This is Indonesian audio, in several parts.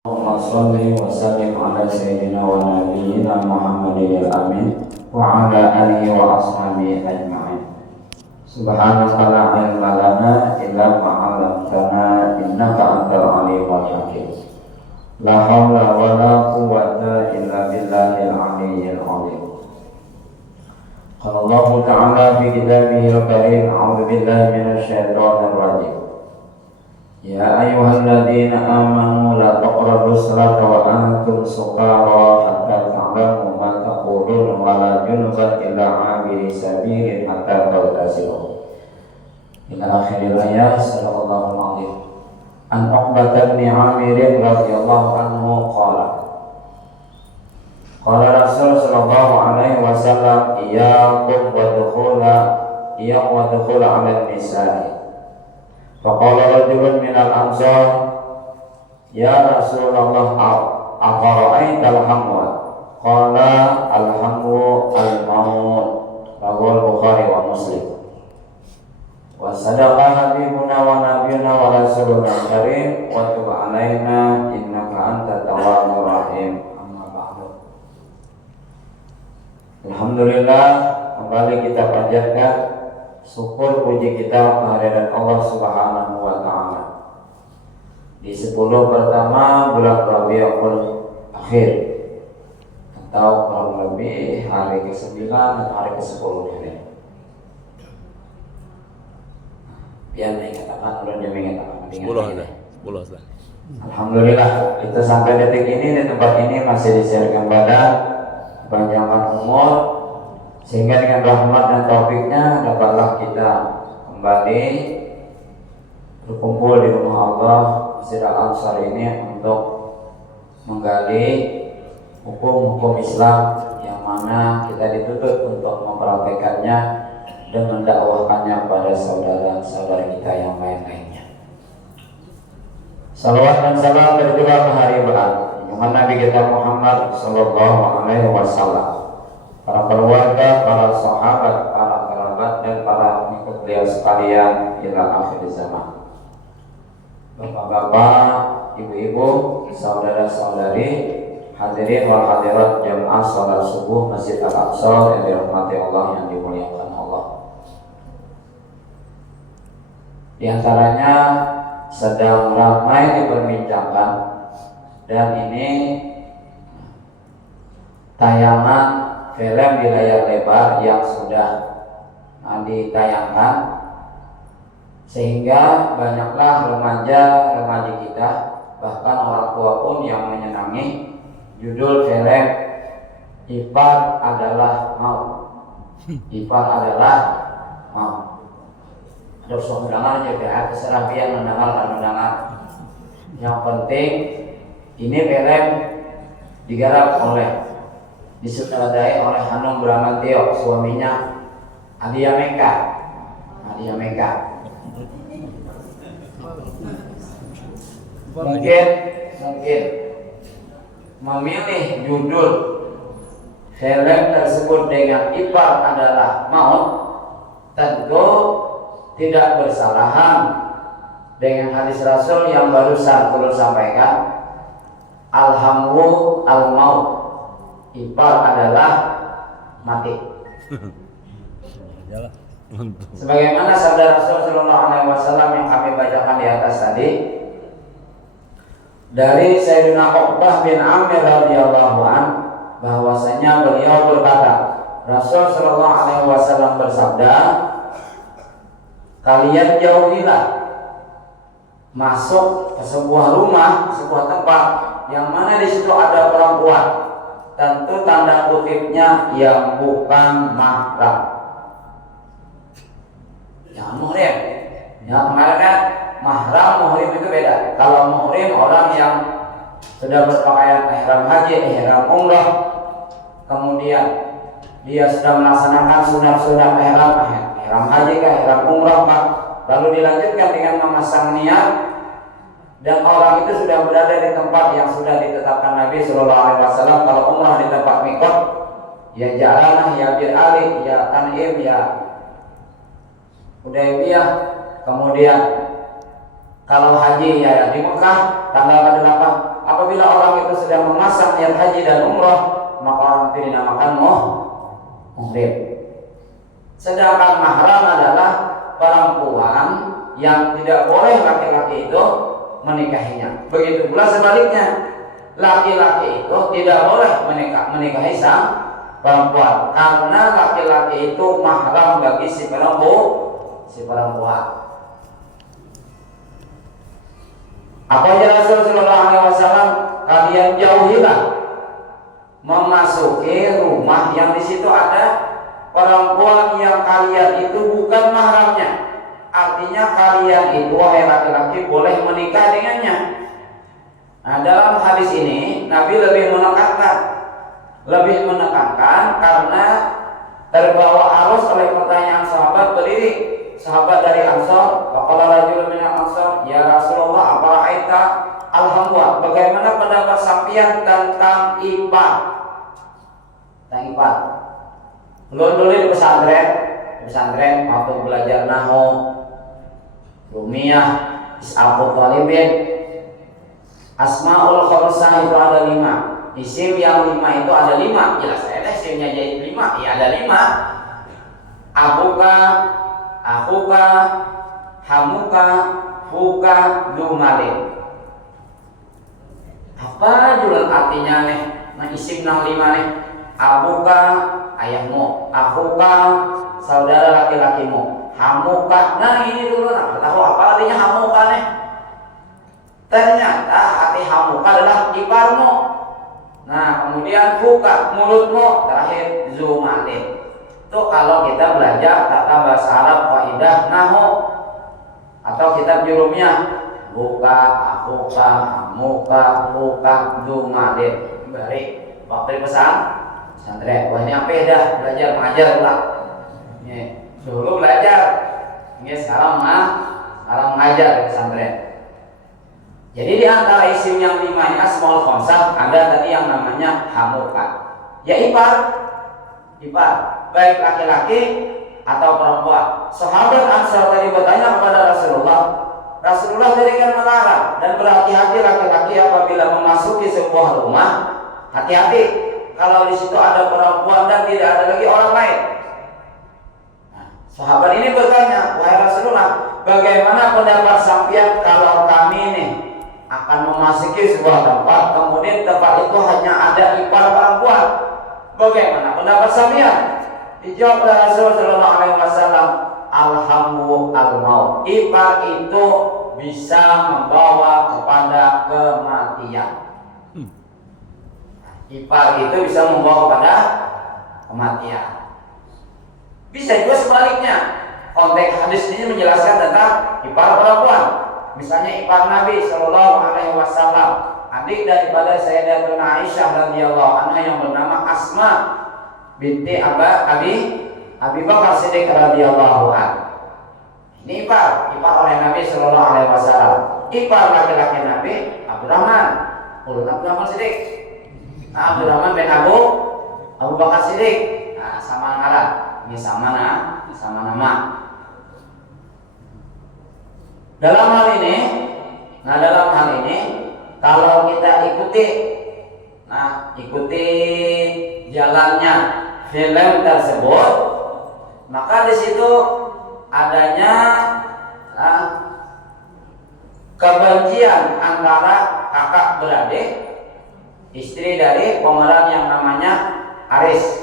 Allahumma sholli wa sallim ala sayyidina wa nabiyyina Muhammadin al-amin wa ala alihi wa ashabihi ajma'in. Subhanaka la ilma lana illa ma 'allamtana innaka antal alimul hakim. La haula wa la quwwata illa billahil aliyyil azim. Qala Allah ta'ala fi kitabihil karim, a'udzu billahi minasy syaithanir rajim. Ya ayyuhalladzina amanu la taqrabus salata wa antum sukara hatta ta'lamu ma taqulun wa la junuban illa 'abiri sabilin hatta taghtasilu. Ila akhiril ayat. Sadaqallahul azim. An Uqbah bin Amir radhiyallahu anhu qala Rasul sallallahu alaihi wasallam iyyakum wa dukhula 'ala nisa'i. Faqala rajulun minal ansar, ya Rasulullah, afara'aita al-hamwa? Qala al-hamwu al-maut. Rawahul Bukhari wa Muslim. Wa sadaqa habibuna wa nabiyuna wa rasuluna karim wa tub alaina innaka antat tawwabur rahim. Amma ba'du. Alhamdulillah, kembali kita panjatkan syukur puji kita kehadirat Allah Subhanahu wa taala. Di 10 pertama bulan Rabiul Akhir, atau kurang lebih hari ke-9 atau hari ke-10 ini. Biar mengatakan ulun yang mengatakan 10 lah. Alhamdulillah, kita sampai detik ini di tempat ini masih disiarkan badan, panjangkan umur, sehingga dengan rahmat dan taufiknya dapatlah kita kembali berkumpul di rumah Allah Masjid Al-Ansar ini untuk menggali hukum-hukum Islam yang mana kita dituntut untuk mempraktekannya dan mendakwahkannya pada saudara-saudara kita yang lain-lainnya. Salawat dan salam berjubah ke hari berikut junjungan Nabi kita Muhammad sallallahu alaihi wasallam, para keluarga, para sahabat, para kerabat, dan para pengikut beliau sekalian hingga akhir zaman. Bapak-bapak, ibu-ibu, saudara-saudari, hadirin wal hadirat jamaah salat subuh Masjid Al-Aqsa yang dirahmati Allah, yang dimuliakan Allah. Di antaranya sedang ramai diperbincangkan, dan ini tayangan film di layar lebar yang sudah ditayangkan, sehingga banyaklah remaja-remaji kita, bahkan orang tua pun yang menyenangi judul film Ipar Adalah Maut. Ipar Adalah Maut. Ada usah mendengar aja, terserah biar mendengar. Yang penting ini film digarap oleh, disutradarai oleh Hanung Bramantio, suaminya Adia Meka. Mungkin memilih judul film tersebut dengan Ipar Adalah Maut tentu tidak bersalahan dengan hadis Rasul yang barusan turun sampaikan, al-hamwu al-maut, ipar adalah mati. Sebagaimana sabda Rasul sallallahu alaihi wasallam yang kami bacakan di atas tadi dari Sayyidina Uqbah bin Amir radhiyallahu an, bahwasanya beliau berkata, Rasul sallallahu alaihi wasallam bersabda, kalian jauhilah masuk ke sebuah rumah, sebuah tempat yang mana di situ ada perempuan, tentu tanda kutipnya yang bukan mahram. Jangan muhrim. Ya, kemarin kan mahram muhrim itu beda. Kalau muhrim orang yang sudah berpakaian ihram haji, ihram umrah, kemudian dia sudah melaksanakan sunat-sunat ihram haji kah, ihram umrah kah, lalu dilanjutkan dengan memasang niat, dan orang itu sudah berada di tempat yang sudah ditetapkan Nabi Sallallahu Alaihi Wasallam. Kalau umrah di tempat mikot, ya Jalanah, ya Bir Ali, ya Tanim, ya Hudaybiyah. Kemudian kalau haji ya di Mekah tanggal ke-8. Apabila apabila orang itu sedang memasang niat haji dan umrah, maka orang itu dinamakan muhrim. Sedangkan mahram adalah perempuan yang tidak boleh laki-laki itu menikahinya. Begitu pula sebaliknya, laki-laki itu tidak boleh menikahi sang perempuan, karena laki-laki itu mahram bagi si perempuan. Apa aja Rasulullah SAW, kalian jauhilah memasuki rumah yang di situ ada perempuan yang kalian itu bukan mahramnya. Artinya kalian itu wahai laki-laki boleh menikah dengannya. Nah, dalam hadis ini Nabi lebih menekankan karena terbawa arus oleh pertanyaan sahabat berdiri. Sahabat dari Ansor, faqala rajulun minal Ansor, ya Rasulullah, afara'aita al-hamwa, bagaimana pendapat sampeyan tentang ipar? Tentang ipar. Dulu di pesantren waktu belajar nahwu, rumiyah, is'afut talibin, asmaul khamsah itu ada 5. Isim yang 5 itu ada 5. Jelas saya deh isimnya jadi 5. Ya ada 5. Abuka, akuka, hamuka, fuka, dumalin. Apa jual artinya nih? Nah isim yang 5 nih. Abuka, ayahmu. Akuka, saudara laki-lakimu. Hamuka, nah ini dulu. Nah tahu apa artinya hamuka nih? Ternyata arti hamuka adalah iparmu. Nah kemudian fuka, mulutmu. Terakhir zumalin. Itu kalau kita belajar tata bahasa Arab kaidah nahwu atau kitab jurumnya, buka, akuka, hamuka, fuka, zumalin. Bari waktu pesantren. Wah ini apa dah belajar mengajar pula. Ini dulu belajar, ini sekarang mengajar di pesantren. Jadi di antara isim yang 5 ini asmaul khamsah ada tadi yang namanya hamuka, ya ipar, baik laki-laki atau perempuan. Sahabat Ansar tadi bertanya kepada Rasulullah. Rasulullah tadi kan melarang dan berhati-hati laki-laki apabila memasuki sebuah rumah. Hati-hati kalau di situ ada perempuan dan tidak ada lagi orang lain. Nah, sahabat ini bertanya, wahai Rasulullah, bagaimana pendapat sampeyan kalau kami ini akan memasuki sebuah tempat, kemudian tempat itu hanya ada ipar perempuan? Bagaimana pendapat sampeyan? Dijawab oleh Rasulullah SAW, alhamu al-maut. Ipar itu bisa membawa kepada kematian. Ipar itu bisa membawa kepada kematian. Bisa juga sebaliknya. Konteks hadis ini menjelaskan tentang ipar perempuan. Misalnya ipar Nabi SAW, adik daripada Sayyidatuna Aisyah radhiyallahu anha yang bernama Asma binti Abi Bakar Siddiq radhiyallahu anhu. Ini ipar oleh Nabi sallallahu alaihi wasallam. Ipar laki-laki Nabi Abdurrahman, ulun Abdurrahman Siddiq. Nah, Abdurrahman bin Abu Bakar Siddiq. Nah, sama ngaran. Ini sama nama. Dalam hal ini kalau kita ikuti jalannya film tersebut, maka di situ adanya kebencian antara kakak beradik, istri dari pemeran yang namanya Aris.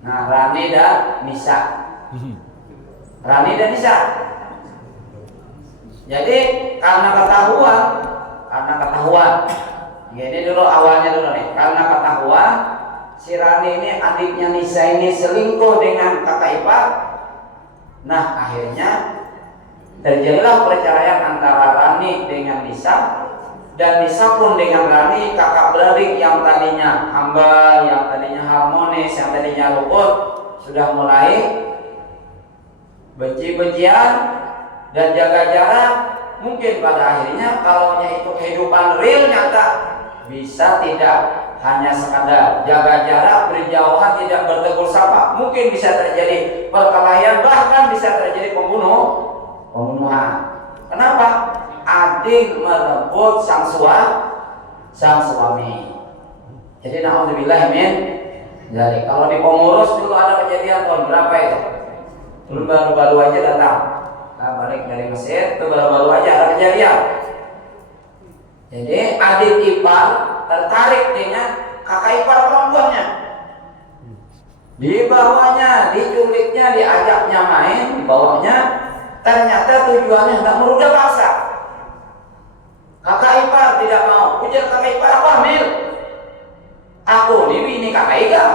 Nah, Rani dan Nisa. Jadi karena ketahuan. Ini dulu awalnya nih. Karena ketahuan si Rani ini adiknya Nisa ini selingkuh dengan kakak ipar. Nah, akhirnya terjadilah perceraian antara Rani dengan Nisa, dan Nisa pun dengan Rani, kakak beradik yang tadinya hamba, yang tadinya harmonis, yang tadinya rukun, sudah mulai benci-bencian dan jaga jarak. Mungkin pada akhirnya kalaunya itu kehidupan real nyata, bisa tidak hanya sekadar jaga jarak, berjauhan, tidak bertegur sapa. Mungkin bisa terjadi perkelahian, bahkan bisa terjadi pembunuhan. Kenapa? Adik merebut sang sang suami. Jadi naudzubillah min dzalik. Kalau di pengurus dulu ada kejadian tahun berapa itu? Dulu baru-baru aja datang. Nah, balik dari Mesir itu baru-baru aja ada kejadian. Jadi adik ipar tertarik dengan kakak ipar perempuannya. Dibawanya, diculiknya, diajaknya main, dibawanya. Ternyata tujuannya hendak merudah paksa. Kakak ipar tidak mau. Ujar kakak ipar, aku hamil. Aku ini kakak ipar.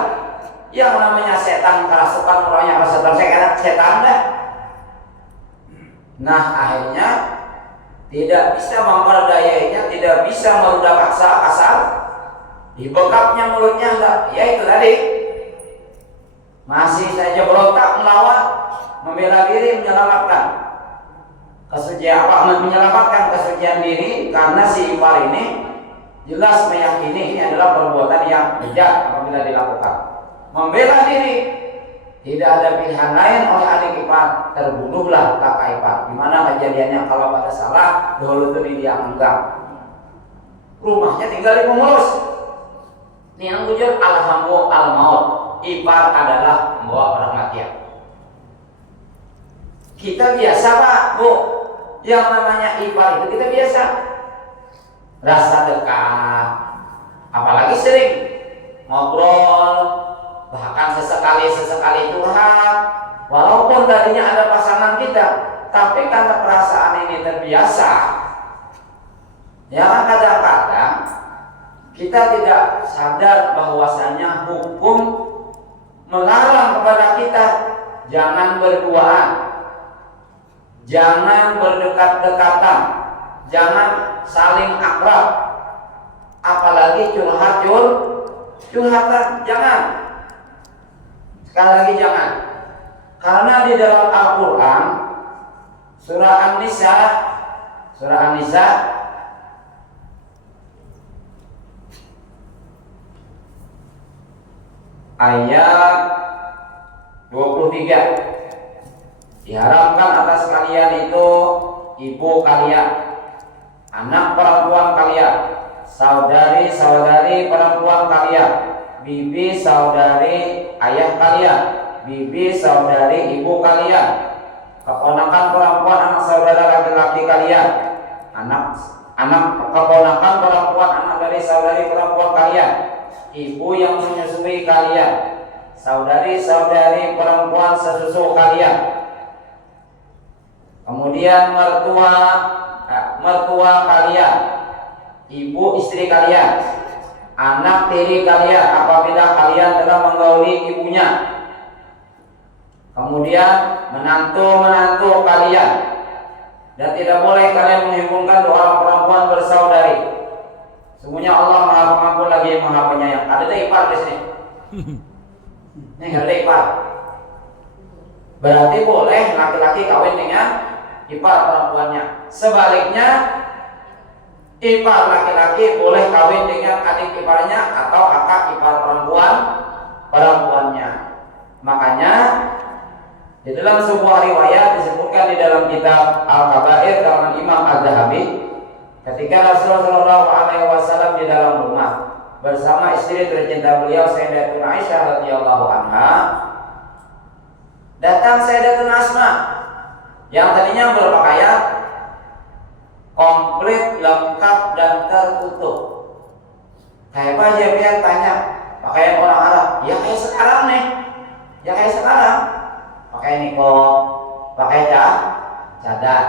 Yang namanya setan kerasukan orangnya kerasukan setan dah. Nah akhirnya tidak bisa memperdayainya, tidak bisa merudah paksa kasar. Dibekapnya mulutnya enggak. Ya itu tadi. Masih saja berontak melawan, membela diri, menyelamatkan kesucian menyelamatkan kesucian diri karena si ipar ini jelas meyakini ini adalah perbuatan yang bejat apabila dilakukan. Membela diri, tidak ada pilihan lain oleh adik ipar, terbunuhlah kakak ipar. Gimana kejadiannya kalau pada salah dahulu itu dianggap rumahnya tinggal di pengurus. Ini yang jujur alhamdulillah al-maut. Ipar adalah membawa kematian. Kita biasa Pak, Bu, yang namanya ipar itu kita biasa rasa dekat, apalagi sering ngobrol, bahkan sesekali curhat. Walaupun tadinya ada pasangan kita, tapi karena perasaan ini terbiasa, ya kadang-kadang kita tidak sadar bahwasanya hukum melarang kepada kita jangan berduaan, jangan berdekat-dekatan, jangan saling akrab, apalagi curhatan, jangan. Sekali lagi jangan. Karena di dalam Al-Quran surah An-Nisa ayat 23, diharamkan atas kalian itu ibu kalian, anak perempuan kalian, saudari-saudari perempuan kalian, bibi saudari ayah kalian, bibi saudari ibu kalian, keponakan perempuan anak saudara laki-laki kalian, anak keponakan perempuan anak dari saudari perempuan kalian, ibu yang menyusui kalian, saudari-saudari perempuan sesusu kalian, kemudian mertua kalian, ibu istri kalian, anak tiri kalian apabila kalian telah menggauli ibunya, kemudian menantu kalian, dan tidak boleh kalian menghubungkan dua orang perempuan bersaudari. Semuanya Allah Maha Pengampun lagi Maha Penyayang. Ada ipar di sini. Ini ada ipar. Berarti boleh laki-laki kawin dengan ipar perempuannya. Sebaliknya ipar laki-laki boleh kawin dengan adik iparnya atau kakak ipar perempuannya. Makanya di dalam sebuah riwayat disebutkan di dalam kitab Al-Kabair karangan Imam Az-Zahabi, ketika Rasulullah SAW di dalam rumah bersama istri tercinta beliau Sayyidatuna Aisyah radhiyallahu anha, datang Sayyidatuna Asma yang tadinya berpakaian komplit, lengkap dan tertutup. Kayak apa aja dia tanya, pakaian orang Arab, ya kayak sekarang nih, ya kayak sekarang, pakai niqab, pakai cadar.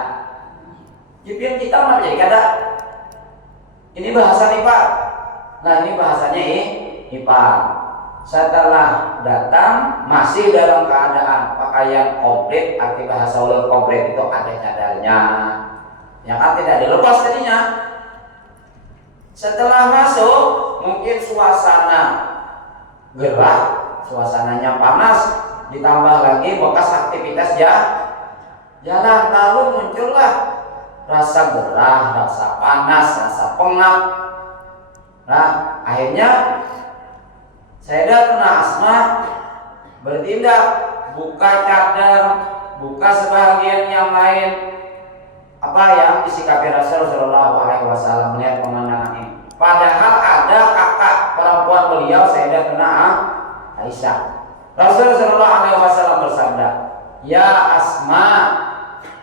Jibian kita mana jadi kada? Ini bahasa ipar. Nah ini bahasanya ipar. Setelah datang masih dalam keadaan pakaian komplit, arti bahasa ulun komplit itu ada cadarnya, yang kan tidak dilepas tadinya. Setelah masuk mungkin suasana gerah, suasananya panas, ditambah lagi bekas aktivitas jalan, lalu muncullah rasa gerah, rasa panas, rasa pengap. Nah akhirnya Sayyidatuna Asma bertindak, buka cadar, buka sebagian yang lain, apa yang disikapi Rasul Shallallahu Alaihi Wasallam melihat pemandangan ini. Padahal beliau Sayyidatuna Aisyah. Rasulullah sallallahu alaihi wasallam bersabda, "Ya Asma,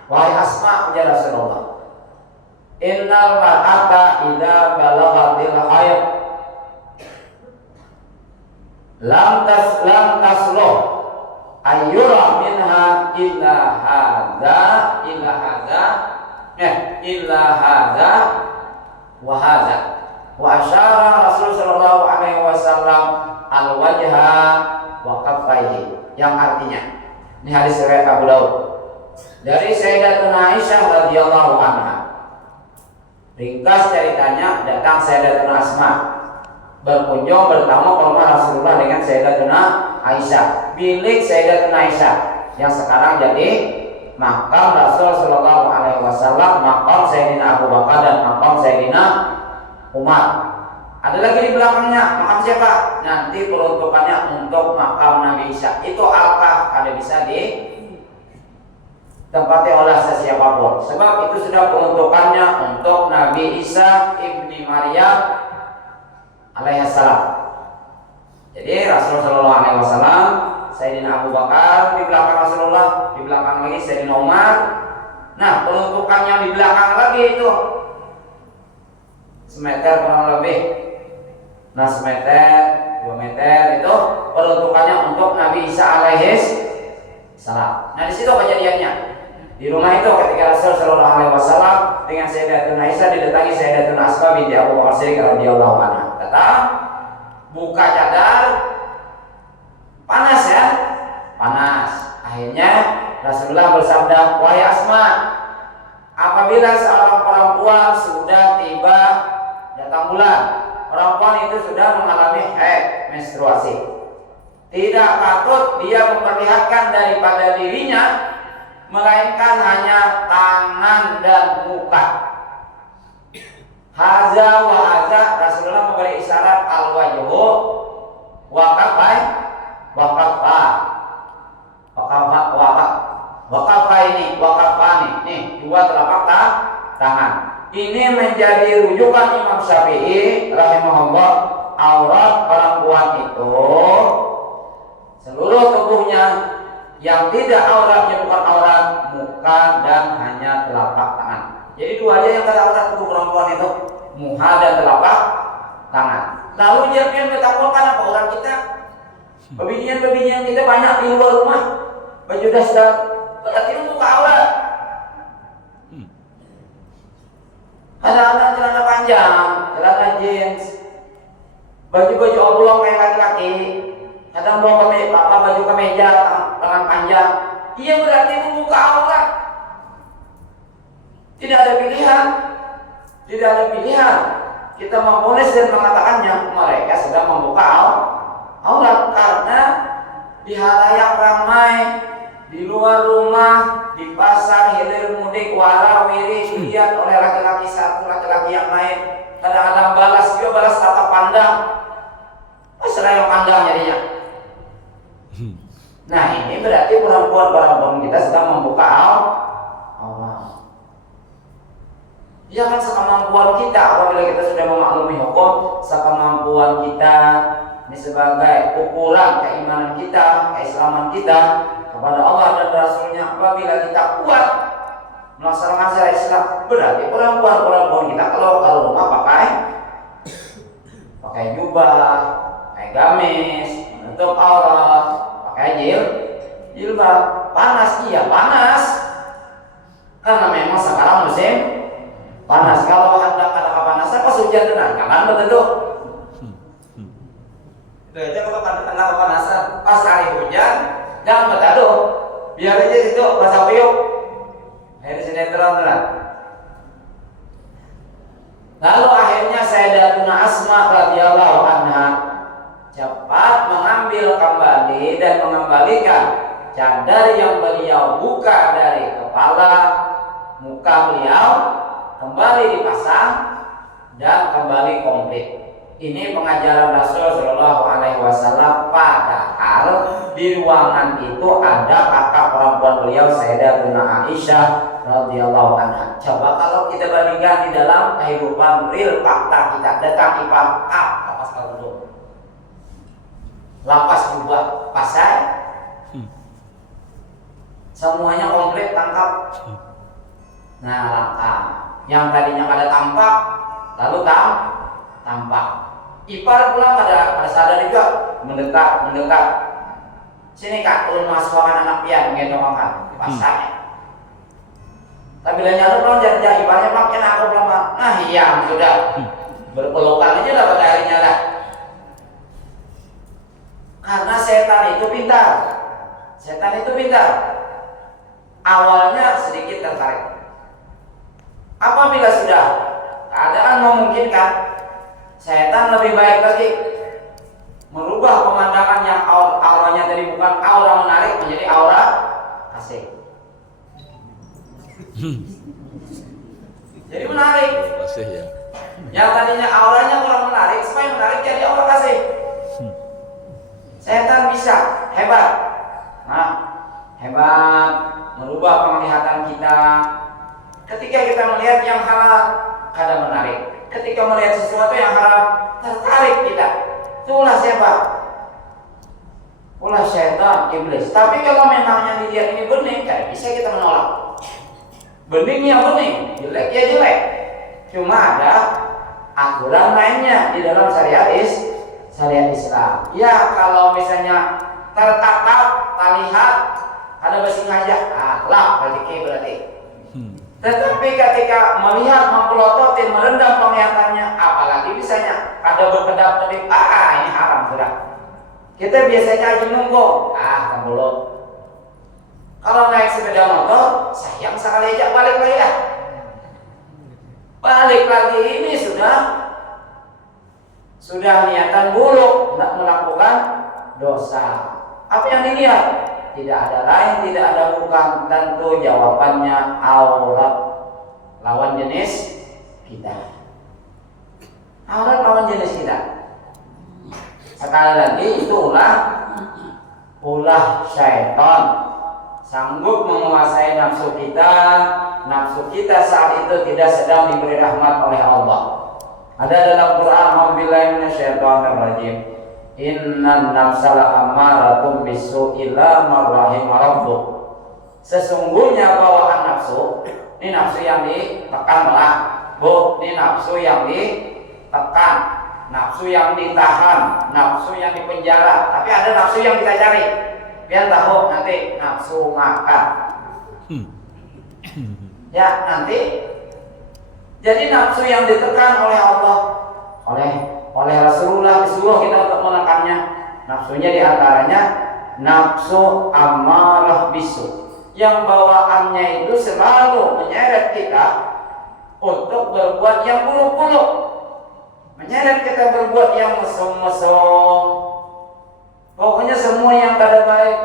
wahai Asma," ujar Rasulullah, "innal mar'ata idza balaghatil hayd lam tasluh ayyura minha illa hadza wa hadza." Wa asyara Rasul sallallahu alaihi wasallam al-wajha wa kaffaihi, yang artinya, ini hadis riwayat Abu Daud dari Sayyidatuna Aisyah radhiyallahu anha. Ringkas ceritanya, datang Sayyidatuna Asma berkunjung bertamu ke rumah Rasulullah dengan Sayyidatuna Aisyah, bilik Sayyidatuna Aisyah yang sekarang jadi makam Rasul sallallahu alaihi wasallam, makam Sayyidina Abu Bakar dan makam Sayyidina Umar. Ada lagi di belakangnya makam siapa? Nanti peruntukannya untuk makam Nabi Isa. Itu alkah ada bisa ditempati oleh siapapun. Sebab itu sudah peruntukannya untuk Nabi Isa ibni Maryam alaihissalam. Jadi Rasulullah sallallahu alaihi wasallam, Sayyidina Abu Bakar di belakang Rasulullah, di belakang lagi Sayyidina Umar. Nah, peruntukannya di belakang lagi itu semeter kurang lebih. Nah, semeter, 2 meter itu peruntukannya untuk Nabi Isa alaihissalam. Nah, di situ kejadiannya. Di rumah itu ketika Rasul sallallahu alaihi wasallam dengan Sayyidatuna Aisyah didatangi Sayyidatuna Asma binti Abu Bakar Siddiq radhiyallahu anha. Datang, buka cadar, panas ya, panas. Akhirnya Rasulullah bersabda, "Wahai Asma, apabila seorang perempuan sudah tiba datang bulan, perempuan itu sudah mengalami haid, menstruasi, tidak patut dia memperlihatkan daripada dirinya melainkan hanya tangan dan muka." Haza wa haza, Rasulullah memberi isyarat al-wajhu wa kafai wa kafa wa kafaini wa kafani. Nih, 2 telapak tangan. Ini menjadi rujukan Imam Syafi'i rahimahullah, aurat perempuan itu seluruh tubuhnya, yang tidak auratnya bukan aurat muka dan hanya telapak tangan. Jadi 2 aja yang tidak aurat tubuh perempuan itu, muka dan telapak tangan. Lalu dia mentakwalkan apa orang kita? Pebinian kita banyak di luar rumah, baju daster, berarti muka aurat. Ada celana panjang, celana jeans, baju-baju oblong kayak laki-laki, kadang bawa baju kemeja tangan panjang. Iya, berarti membuka aurat. Tidak ada pilihan. Kita memvonis dan mengatakannya mereka sedang membuka aurat karena di halayak ramai, di luar rumah, di pasar, hilir mudik, warawiri dilihat oleh laki-laki satu, laki-laki yang lain. Kadang-kadang balas tatap pandang. Masalah yang pandang jadinya. Nah, ini berarti perempuan kita sedang membuka aurat. Ya kan, sekemampuan kita apabila kita sudah memaklumi hukum, sekemampuan kita ini sebagai ukuran keimanan kita, keislaman kita kepada Allah dan Rasulnya. Apabila kita kuat melaksanakan syariat Islam, berarti perempuan kita kalau rumah pakai jubah, pakai gamis, menutup aurat, pakai jilbab. Panas, iya panas, karena memang sekarang musim panas. Kalau ada kepanasan pas hujan tenang, jangan berteduh. Itu aja kalau kena kepanasan pas hari hujan, jangan berteduh. Biar aja situ basah piyuk. Akhirnya sinetron tenang. Lalu akhirnya Sayyidatuna Asma radhiyallahu anha cepat mengambil kembali dan mengembalikan cadar yang beliau buka dari kepala muka beliau, kembali dipasang dan kembali komplit. Ini pengajaran Rasul Shallallahu Alaihi Wasallam. Padahal di ruangan itu ada kakak perempuan beliau Sayyidatuna Aisyah radhiyallahu anha. Coba kalau kita bandingkan di dalam kehidupan real fakta kita, dekat fakta pas kalau lapas jubah pasai, semuanya komplit tangkap. Nah, langkah yang tadinya kada tampak lalu tampak. Ipar pulang pada sadar juga, mendekat. Sini kak, ulun masukkan anak pian ngendong angkat pasarnya. Tapi bila nyala pulang jadi iparnya pakai aku pulang. Nah iya sudah berpelukan aja lah pada akhirnya lah. Karena setan itu pintar. Awalnya sedikit tertarik. Apabila sudah keadaan memungkinkan, setan lebih baik lagi merubah pemandangan yang auranya tadi bukan aura menarik menjadi aura asik. Jadi menarik. Kasih ya. Yang tadinya auranya kurang menarik, supaya menarik jadi aura kasih. Setan bisa hebat. Nah, hebat merubah penglihatan kita. Ketika kita melihat yang halal, kadang menarik. Ketika melihat sesuatu yang haram, tertarik kita. Itulah siapa? Ulah setan, iblis. Tapi kalau memangnya dilihat ini bening, tidak bisa kita menolak. Beningnya bening, jelek ya jelek. Cuma ada aturan mainnya di dalam syariat Islam. Ya kalau misalnya tertatap, terlihat, ada besi ngajak, berarti. Tetapi ketika melihat, mempelototin, merendam penglihatannya, apalagi misalnya ada berkedap-kedip, ini haram sudah. Kita biasanya aja nunggu, belum. Kalau naik sepeda motor, sayang sekali aja balik lagi lah. Balik lagi ini sudah niatan buruk, tidak melakukan dosa. Apa yang dilihat? Tidak ada lain, tidak ada bukan, tentu jawabannya aurat lawan jenis kita. Aurat lawan jenis kita. Sekali lagi itu ulah syaitan sanggup menguasai nafsu kita. Nafsu kita saat itu tidak sedang diberi rahmat oleh Allah. Ada dalam Quran, A'udzubillahi minasyaitonir rajim. Innan nafsala ammaratun bisu'i illa marrahim rabbuk. Sesungguhnya bawaan nafsu, ini nafsu yang ditekan lah, ini nafsu yang ditekan, nafsu yang ditahan, nafsu yang dipenjara. Tapi ada nafsu yang kita cari. Biar tahu nanti nafsu makan. Ya nanti. Jadi nafsu yang ditekan oleh Allah, oleh Rasulullah disuruh kita untuk menekannya. Nafsunya diantaranya nafsu amarah bisu, yang bawaannya itu selalu menyeret kita untuk berbuat yang buruk-buruk, menyeret kita berbuat yang mesum-mesum. Pokoknya semua yang kada baik.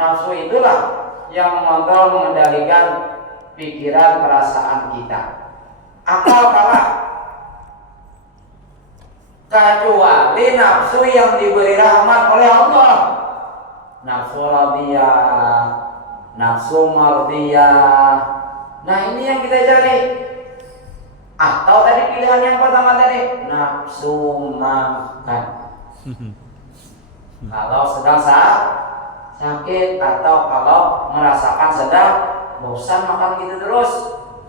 Nafsu itulah yang mengontrol, mengendalikan pikiran, perasaan kita. Akal kalah, kecuali nafsu yang diberi rahmat oleh Allah. Nafsu radiyah, nafsu mardiyah. Nah ini yang kita cari. Atau tadi pilihan yang pertama tadi, nafsu makan. Kalau sedang sakit atau kalau merasakan sedang bosan makan gitu terus,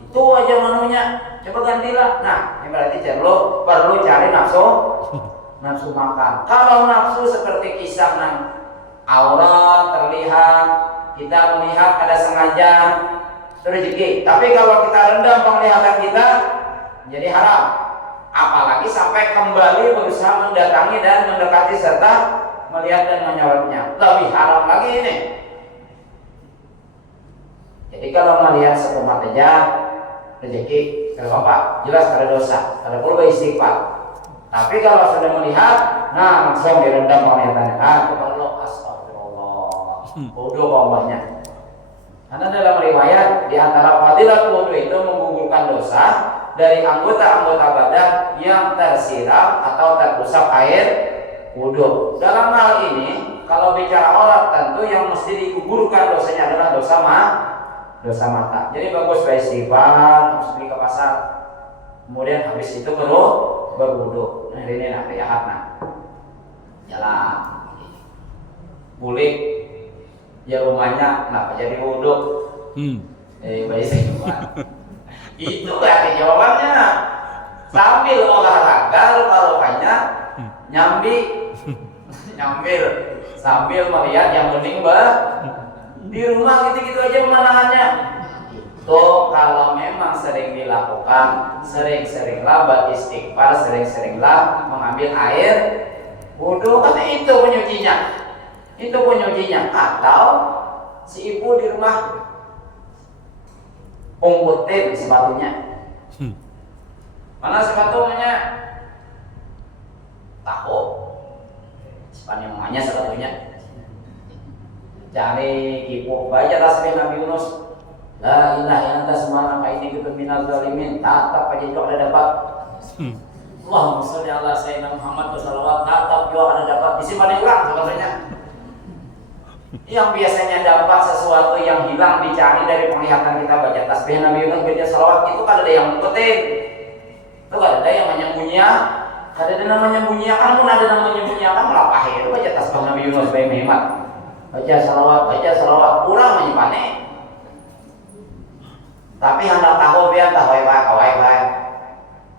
itu aja menunya. Coba gantilah. Nah, ini berarti perlu cari nafsu makan. Kalau nafsu seperti kisah aurat terlihat, kita melihat ada sengaja, itu rezeki. Tapi kalau kita rendam penglihatan kita, jadi haram. Apalagi sampai kembali berusaha mendatangi dan mendekati serta melihat dan menyorotnya, lebih haram lagi ini. Jadi kalau melihat sepemat aja rezeki, kalau apa? Jelas ada dosa, ada perlu istighfar. Tapi kalau sudah melihat, langsung direndam penglihatannya. Itu perlu astagfirullah. Wudu bawahnya. Karena dalam riwayat di antara fadilat wudu itu menggugurkan dosa dari anggota-anggota badan yang tersiram atau terusap air wudu. Dalam hal ini, kalau bicara aurat tentu yang mesti digugurkan dosanya adalah dosa mata. Jadi bagus beristighfar, harus pergi ke pasar. Kemudian habis itu berwudu. Nah ini nanti jalan. bulik ya rumahnya kenapa jadi wudhu? Baik saya itu berarti jawabannya sambil olahraga rupa-rupanya nyambil sambil melihat yang bening di rumah gitu-gitu aja pemandangannya. Tuh kalau memang sering dilakukan, sering-seringlah beristighfar, sering-seringlah mengambil air wudhu, kan itu penyucinya. Atau si ibu di rumah umputin sepatunya. Mana sepatunya? Tahu. Sepatunya. Cari kipu, baca tasbih Nabi Yunus. La ilaha illa anta subhanaka inni kuntu minaz zalimin. Tatap aja juga ada dapat. Allahumma sholli ala sayyidina Muhammad wa sallallahu tatap juga ada dapat. Disimpan ulang sebetulnya. Yang biasanya dapat sesuatu yang hilang dicari dari penglihatan kita baca tasbih Nabi Yunus, baca salawat, itu kan ada yang ngikutin. Itu kan ada yang menyembunyikan. Ada namanya bunyiakan, pun ada namanya bunyiakan melapah itu baca tasbih Nabi Yunus baik hemat. Baca salawat, kurang menyimpannya. Tapi hendak tahu biar tahu baik.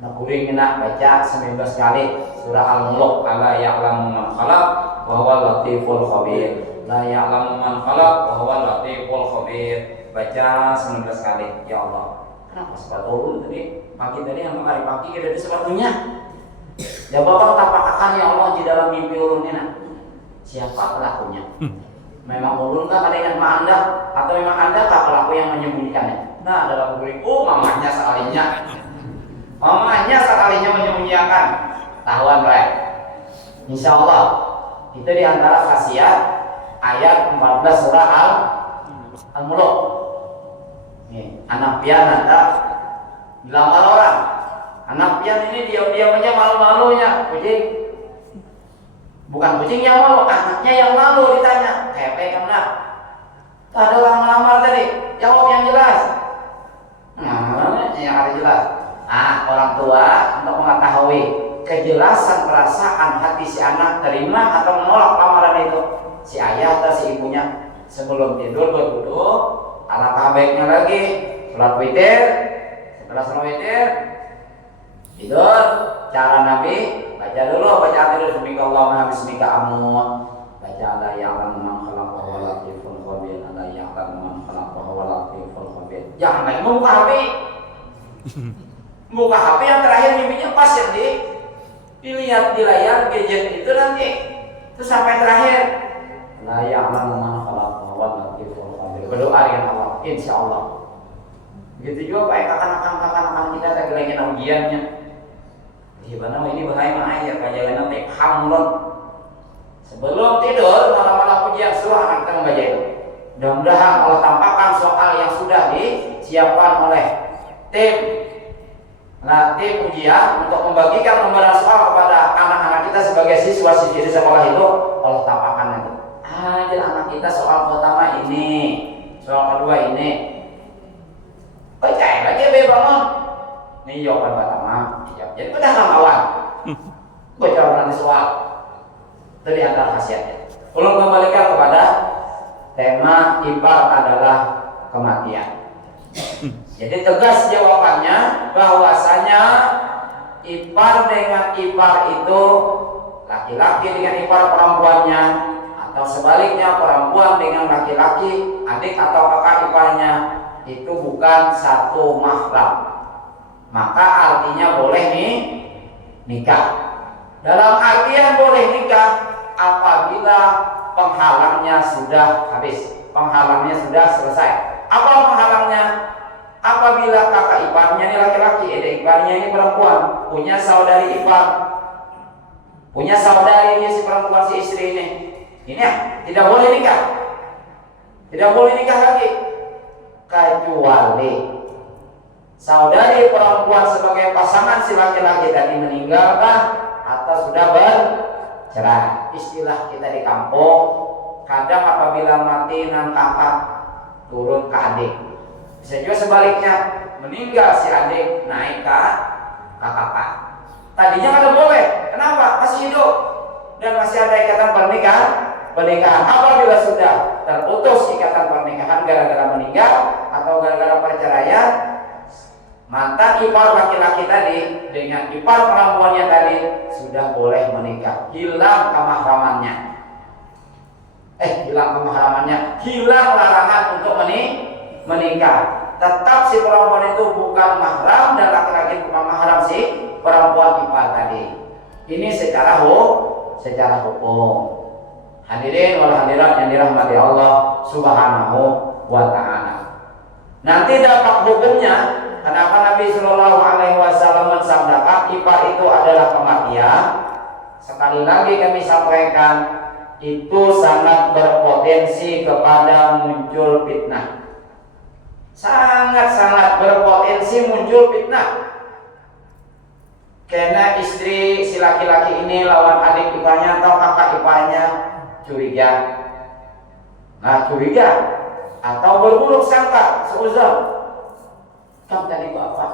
Nak kuring nak baca 19 kali surah Al-Mulk, ala ya'lamu man khalaq wa huwa latiful khabir. La ya'lamu man khalaq wa huwa latiful khabir. Baca 19 kali. Ya Allah, kenapa sepatu tadi? Pagi tadi yang hari pagi kita di sepatunya. Ya Bapak tampakkan ya Allah di dalam mimpi ulun ini. Siapa pelakunya? Memang ulun kah ada yang Anda atau memang Anda kah pelaku yang menyembunyikannya? Nah, dalam buku mamanya sekalinya menyembunyikan. Tahuan baik. Insya Allah itu diantara khasiat ayat 14 surah Al-Mulk. Nih, anak pian Anda dilamar orang. Anak pian ini diam-diam aja malu-malunya. Kucing, bukan kucing yang malu, anaknya yang malu ditanya. Kayak kemana? Ada orang melamar tadi. Jawab yang jelas. Yang ada jelas. Orang tua untuk mengetahui kejelasan perasaan hati si anak terima atau menolak lamaran itu, si ayah atau si ibunya sebelum tidur berwudu, alangkah baiknya lagi sholat witir. Setelah sholat witir tidur, cara Nabi baca tidur subhanallah bismika amun, baca la ya'lamu man khalaq wa huwa latiful khabir, la ya'lamu man khalaq wa huwa latiful khabir. Jangan lagi membuka HP. Buka HP yang terakhir mimpinya pas yang dilihat di layar gadget itu nanti itu sampai terakhir la ya'lamu man khalaq wa huwa latiful khabir. Berdoa dengan Allah, insyaallah. Begitu juga baik kakak-kakak kita lagi ujiannya. Gimana ini bahaya ya kajian nanti hamlon. Sebelum tidur malam-malam ujian suruh anak kita membaca itu. Mudah-mudahan Allah tampakkan soal yang sudah disiapkan oleh tim ujian untuk membagikan lembaran soal kepada anak-anak kita sebagai siswa-siswi di sekolah itu. Allah tampakkan nanti. Anak kita soal pertama ini, soal kedua ini. Percaya lagi bangun. Ini jawaban pertama. Jadi udah ngelawan. Jawaban nanti soal. Itu di antara khasiatnya. Ulun kembalikan kepada tema ipar adalah kematian. Jadi tegas jawabannya bahwasanya ipar dengan ipar itu laki-laki dengan ipar perempuannya, atau sebaliknya perempuan dengan laki-laki adik atau kakak iparnya itu bukan satu mahram. Maka artinya boleh nikah. Dalam artian boleh nikah apabila penghalangnya sudah habis, penghalangnya sudah selesai. Apa penghalangnya? Apabila kakak iparnya ini laki-laki, adik iparnya ini perempuan, punya saudari ipar, punya saudari ini si perempuan si istri ini tidak boleh nikah, tidak boleh nikah lagi, kecuali saudari perempuan sebagai pasangan si laki-laki tadi meninggalkah atau sudah bercerai. Istilah kita di kampung, kadang apabila mati nan kakak turun ke adik. Bisa juga sebaliknya, meninggal si adik naik ke kakak. Tadinya kan boleh, kenapa? Masih hidup dan masih ada ikatan pernikahan pernikahan. Apabila sudah terputus ikatan pernikahan gara-gara meninggal atau gara-gara perceraian, maka ipar laki-laki tadi dengan ipar perempuannya tadi sudah boleh menikah. Hilang kemahramannya. Hilang larangan untuk menikah. Tetap si perempuan itu bukan mahram dan laki-laki bukan mahram si perempuan ipar tadi. Ini secara hukum. Hadirin wal hadirat yang dirahmati Allah Subhanahu wa taala. Nanti dampak hukumnya, kenapa Nabi Shallallahu alaihi wasallam mensabdakan ipar itu adalah kematian? Sekali lagi kami sampaikan, itu sangat berpotensi kepada muncul fitnah. Sangat-sangat berpotensi muncul fitnah. Karena istri si laki-laki ini lawan adik iparnya atau kakak iparnya curiga. Nah, curiga atau berburuk sangka, seuzon. Kamu tadi apa?